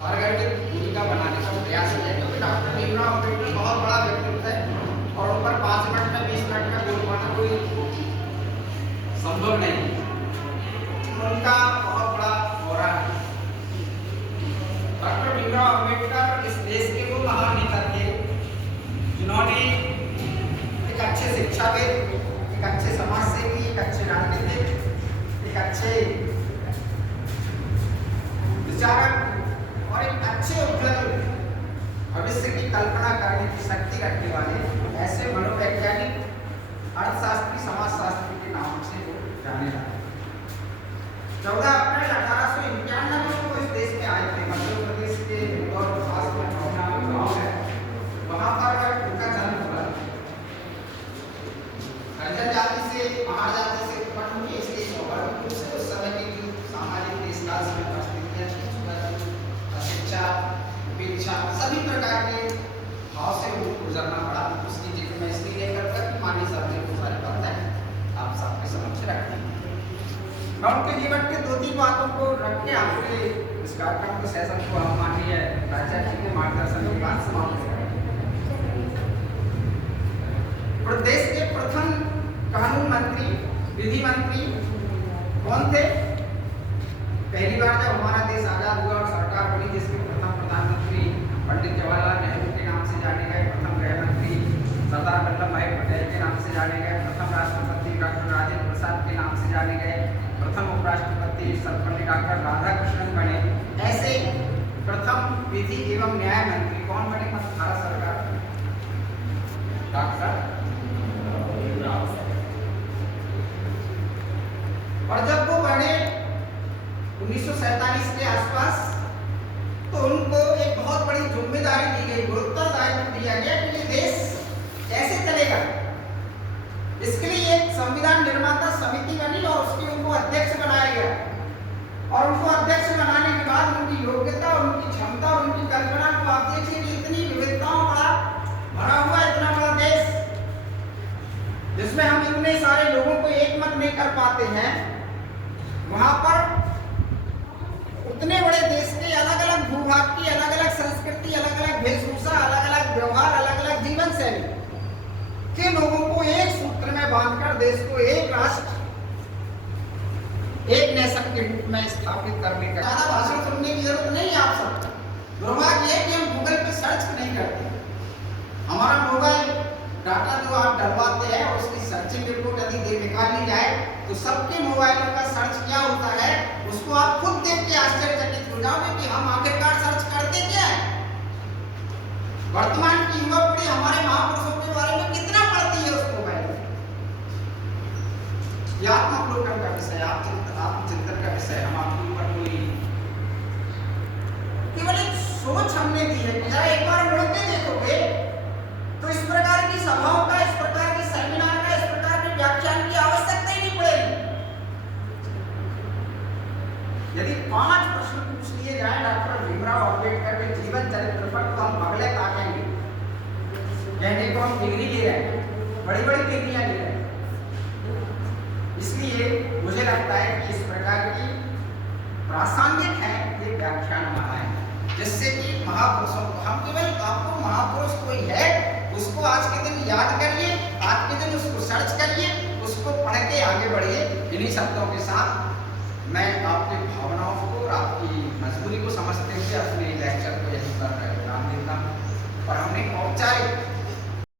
Targeted भूमिका बनाने का प्रयास किया, क्योंकि डॉक्टर भीमराव अम्बेडकर बहुत बड़ा व्यक्तित्व है और उन पर 5 मिनट में 20 मिनट का बोल पाना कोई संभव नहीं है। उनका बहुत बड़ा ऑरा है। डॉक्टर भीमराव अम्बेडकर इस देश के वो महान नेता थे जिन्होंने एक अच्छे शिक्षाविद, एक अच्छे समाज सेवी, एक अच्छे राजनीतिक, एक अच्छे विचारक और एक अच्छे उज्जवल भविष्य की कल्पना करने की शक्ति रखने वाले ऐसे मनोवैज्ञानिक, अर्थशास्त्री, समाजशास्त्री के नाम से वो जाने जाते। 14 अप्रैल 1891 को इस देश में आए थे। मध्य प्रदेश के इंदौर के पास में गाँव है, वहां पर उनका जन्म हुआ। हरिजन जाति से, महार जाति से उत्पन्न हुए, इसलिए स्वाभाविक रूप से उस समय की जो सामाजिक देशकाल में परिस्थितियां थी, शिक्षा, उपेक्षा, सभी प्रकार के भाव से उनको गुजरना पड़ा। उसकी जिक्र मैं इसलिए नहीं करता कि माननीय साहब ने बहुत सारी बातें आप सबके समक्ष रखती हैं। मैं उनके जीवन के 2-3 बातों को रख के आपके इस कार्यक्रम के सेशन को हम माननीय प्राचार्य जी के मार्गदर्शन के बाद समाप्त करेंगे। प्रदेश के प्रथम कानून मंत्री, विधि मंत्री कौन थे? पहली बार जब हमारा देश आजाद हुआ और सरकार बनी, जिसके प्रथम प्रधानमंत्री पंडित जवाहरलाल नेहरू के नाम से जाने गए, प्रथम गृह मंत्री सरदार वल्लभ भाई पटेल के नाम से जाने गए, प्रथम राष्ट्रपति डॉक्टर राजेंद्र प्रसाद के नाम से जाने गए, प्रथम उपराष्ट्रपति सर्वपल्ली डॉक्टर राधाकृष्णन बने। ऐसे प्रथम विधि एवं न्याय मंत्री कौन बने भारत सरकार? डॉक्टर। और जब वो बने 1947 के आसपास, तो उनको एक बहुत बड़ी जिम्मेदारी दी गई, उत्तरदायित्व दिया गया कि ये देश कैसे चलेगा। इसके लिए एक संविधान निर्माता समिति बनी और उसके उनको अध्यक्ष बनाया गया। और उनको अध्यक्ष बनाने के बाद उनकी योग्यता, उनकी क्षमता, उनकी कल्पना को आप देखिए कि इतनी विविधताओं बड़ा भरा हुआ इतना बड़ा देश, जिसमें हम इतने सारे लोगों को एक मत नहीं कर पाते हैं, वहां पर उतने बड़े देश के अलग अलग भूभाग की अलग अलग संस्कृति, अलग अलग वेशभूषा, अलग अलग व्यवहार, अलग अलग जीवन शैली के लोगों को एक सूत्र में बांधकर देश को एक राष्ट्र, एक नेशन के रूप में स्थापित करने का ज्यादा भाषण सुनने की जरूरत नहीं है आप सबको। दुर्भाग्य है कि हम गूगल पे सर्च नहीं करते। हमारा मोबाइल डाटा जो आप डलवाते हैं और उसकी सर्चिंग रिपोर्ट यदि निकाली जाए तो सबके मोबाइलों का सर्च क्या होता है, उसको आप खुद देख के आश्चर्यचकित हो जाओगे कि हम आखिरकार सर्च करते क्या है। वर्तमान की युवा पीढ़ी हमारे महापुरुषों के बारे में कितना पढ़ती है उस मोबाइल में। यह आत्मावलोकन का विषय, आत्मचिंतन का विषय हम आपके ऊपर कोई केवल एक सोच हमने दी है कि जरा एक बार मुड़ के देखोगे तो इस प्रकार की सभाओं का, इस प्रकार के सेमिनार का, इस प्रकार के व्याख्यान की आवश्यकता ही नहीं पड़ेगी। यदि 5 प्रश्न पूछ लिए जाए डॉक्टर भीमराव अम्बेडकर के जीवन चरित्र पर तो हम अगले ताकेंगे। कहने को हम डिग्री ले रहे हैं, बड़ी बड़ी डिग्रियां ले रहे हैं। इसलिए मुझे लगता है कि इस प्रकार की प्रासंगिक है ये व्याख्यान मालाएं, जिससे कि महापुरुषों को, हम केवल आपको महापुरुष कोई है उसको आज के दिन याद करिए, आज के दिन उसको सर्च करिए, उसको पढ़ के आगे बढ़िए। इन्हीं शब्दों के साथ मैं आपकी भावनाओं को और आपकी मजबूरी को समझते हुए अपने लेक्चर को यहीं पर विराम देता हूँ। और हमने औपचारिक